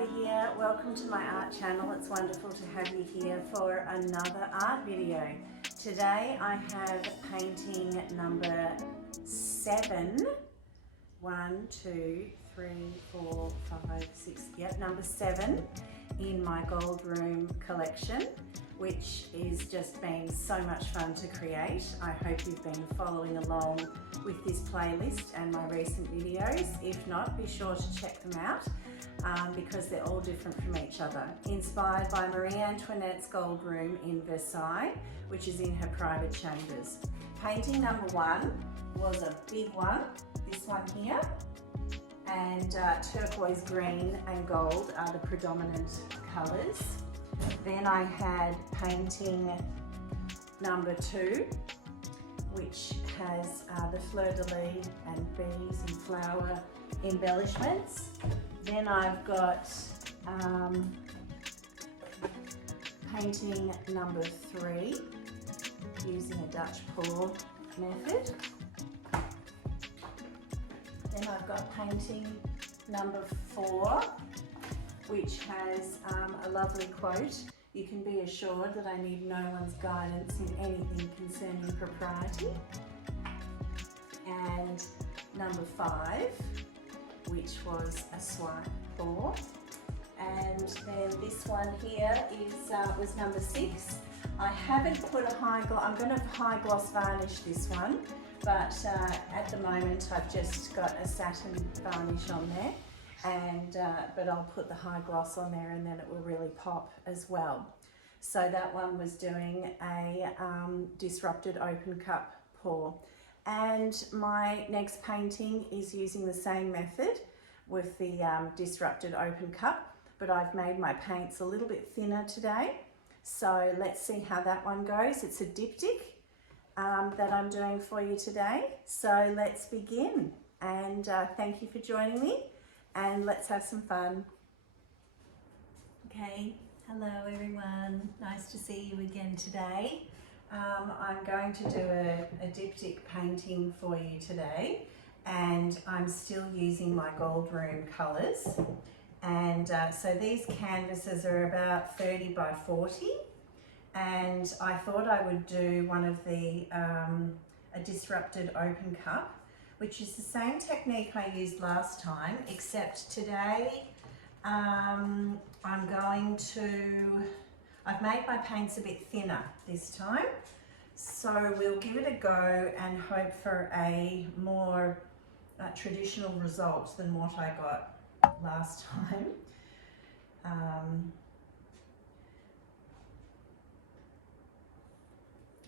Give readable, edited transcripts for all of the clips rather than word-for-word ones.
Kellydriver here. Welcome to my art channel. It's wonderful to have you here for another art video. Today I have painting number 7. 1, 2, 3, 4, 5, 6. Yep, number 7 in my Gold Room collection, which is just been so much fun to create. I hope you've been following along with this playlist and my recent videos. If not, be sure to check them out because they're all different from each other. Inspired by Marie Antoinette's Gold Room in Versailles, which is in her private chambers. Painting number 1 was a big one, this one here, and turquoise green and gold are the predominant colours. Then I had painting number 2, which has the fleur-de-lis and bees and flower embellishments. Then I've got painting number 3, using a Dutch pour method. Then I've got painting number 4, which has a lovely quote. You can be assured that I need no one's guidance in anything concerning propriety. And number 5, which was a swipe pour. And then this one here is was number 6. I haven't put a high gloss, I'm going to high gloss varnish this one, but at the moment I've just got a satin varnish on there. And but I'll put the high gloss on there and then it will really pop as well. So that one was doing a disrupted open cup pour. And my next painting is using the same method with the disrupted open cup, but I've made my paints a little bit thinner today. So let's see how that one goes. It's a diptych that I'm doing for you today. So let's begin. And thank you for joining me. And let's have some fun. Okay, hello everyone. Nice to see you again today. I'm going to do a diptych painting for you today, and I'm still using my Gold Room colours. And so these canvases are about 30 by 40, and I thought I would do one of the a disrupted open cup, which is the same technique I used last time, except today I'm going to, I've made my paints a bit thinner this time, so we'll give it a go and hope for a more traditional result than what I got last time.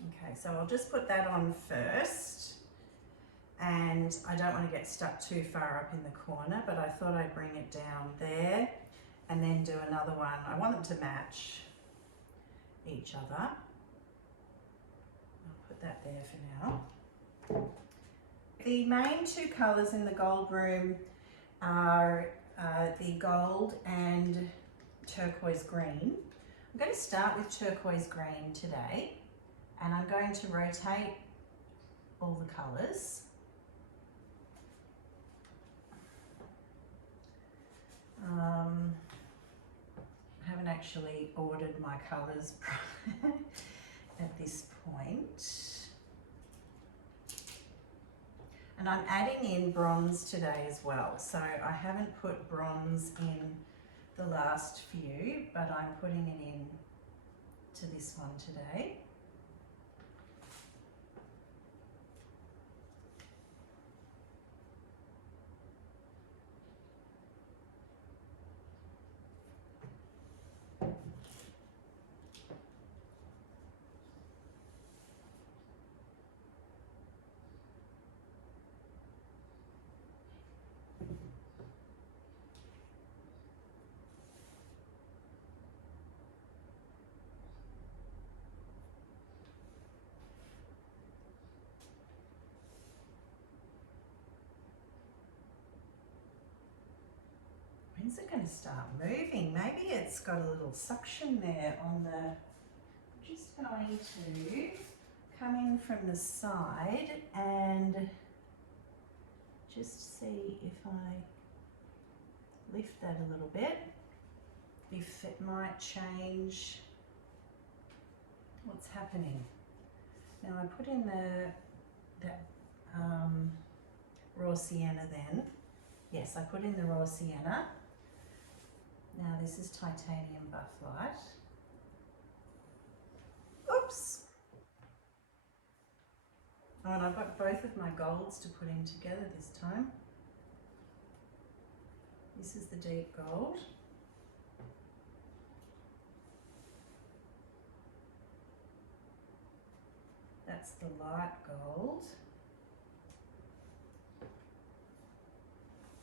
Okay, so I'll just put that on first. And I don't want to get stuck too far up in the corner, but I thought I'd bring it down there and then do another one. I want them to match each other. I'll put that there for now. The main 2 colours in the Gold Room are the gold and turquoise green. I'm going to start with turquoise green today, and I'm going to rotate all the colours. I haven't actually ordered my colours at this point. And I'm adding in bronze today as well. So I haven't put bronze in the last few, but I'm putting it in to this one today. When's it going to start moving? Maybe it's got a little suction there on the... I'm just going to come in from the side and just see if I lift that a little bit. if it might change what's happening. Now I put in that raw sienna then. Yes, I put in the raw sienna. Now this is titanium buff light. Oops! Oh, and I've got both of my golds to put in together this time. This is the deep gold. That's the light gold.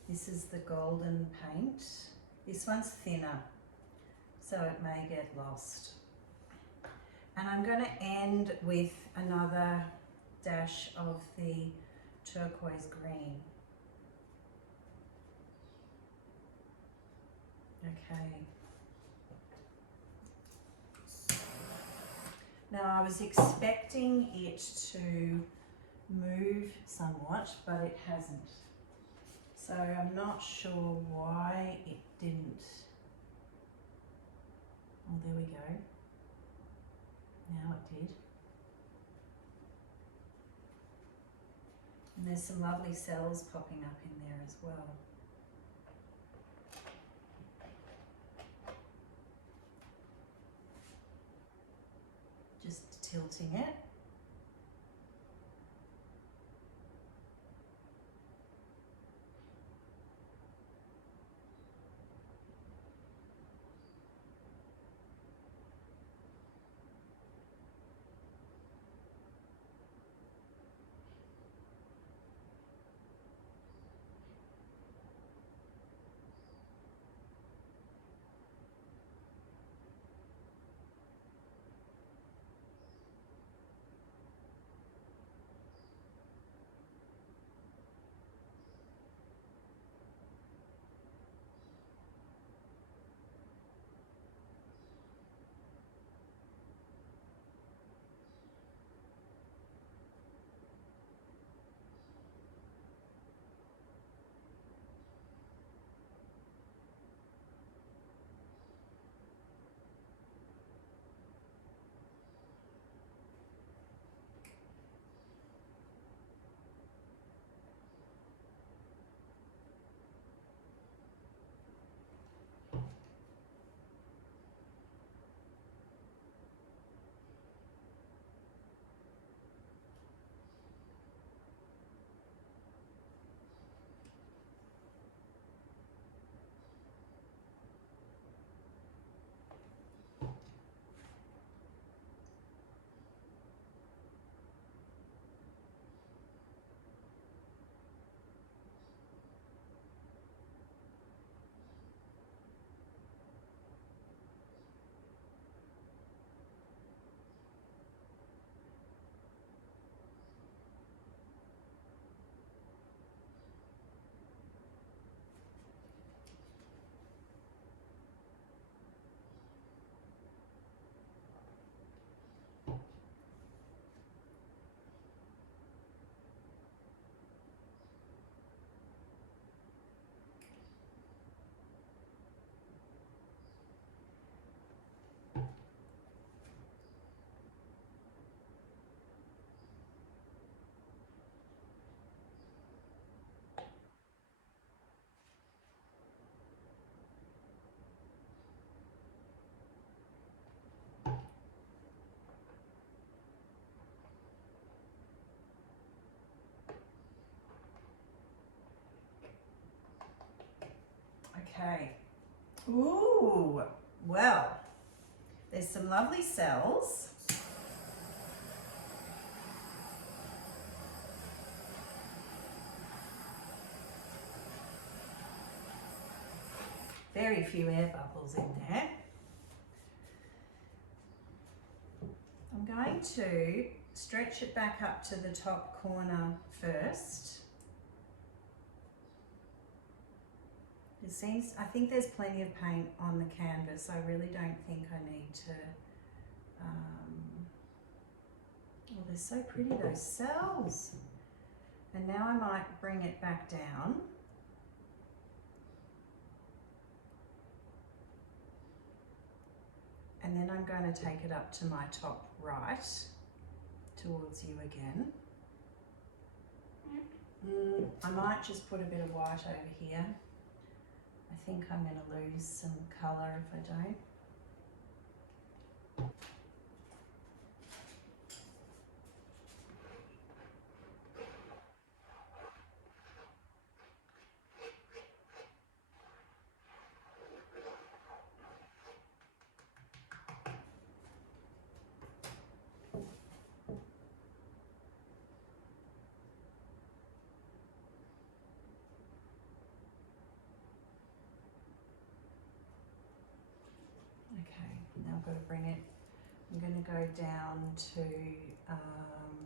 This is the golden paint. This one's thinner, so it may get lost. And I'm going to end with another dash of the turquoise green. Okay. Now I was expecting it to move somewhat, but it hasn't. So I'm not sure why it didn't. Oh, there we go. Now it did. And there's some lovely cells popping up in there as well. Just tilting it. Okay. Ooh, well, there's some lovely cells. Very few air bubbles in there. I'm going to stretch it back up to the top corner first. It seems, I think there's plenty of paint on the canvas. I really don't think I need to, oh, they're so pretty, those cells. And now I might bring it back down. and then I'm going to take it up to my top right towards you again. I might just put a bit of white over here. I think I'm going to lose some colour if I don't. Okay, now I've got to bring it, I'm going to go down to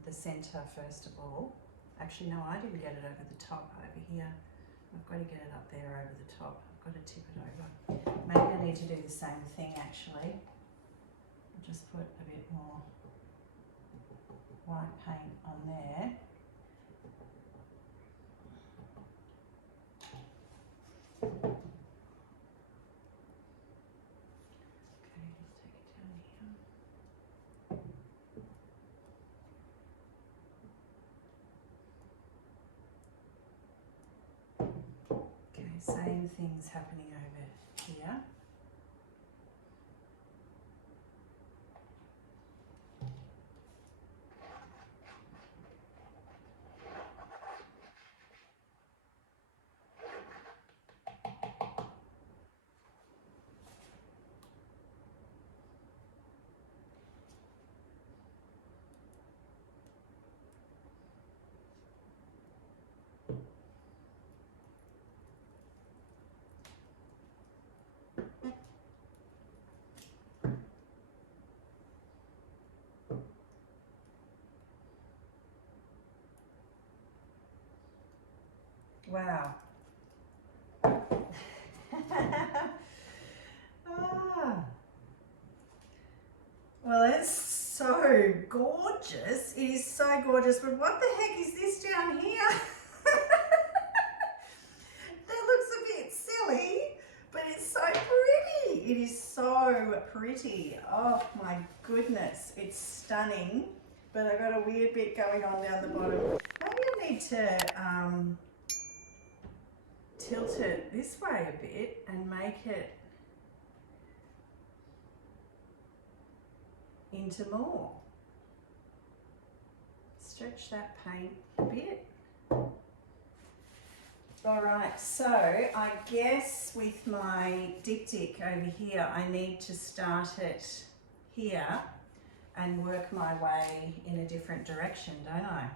the centre first of all. Actually no, I didn't get it over the top over here. I've got to get it up there over the top. I've got to tip it over. Maybe I need to do the same thing actually. I'll just put a bit more white paint on there. Same things happening over here. Wow. Well, it's so gorgeous. It is so gorgeous, but what the heck is this down here? That looks a bit silly, but it's so pretty. It is so pretty. Oh my goodness, it's stunning. But I got a weird bit going on down the bottom. Maybe I need to tilt it this way a bit and make it into more. Stretch that paint a bit. All right, so I guess with my diptych over here, I need to start it here and work my way in a different direction, don't I?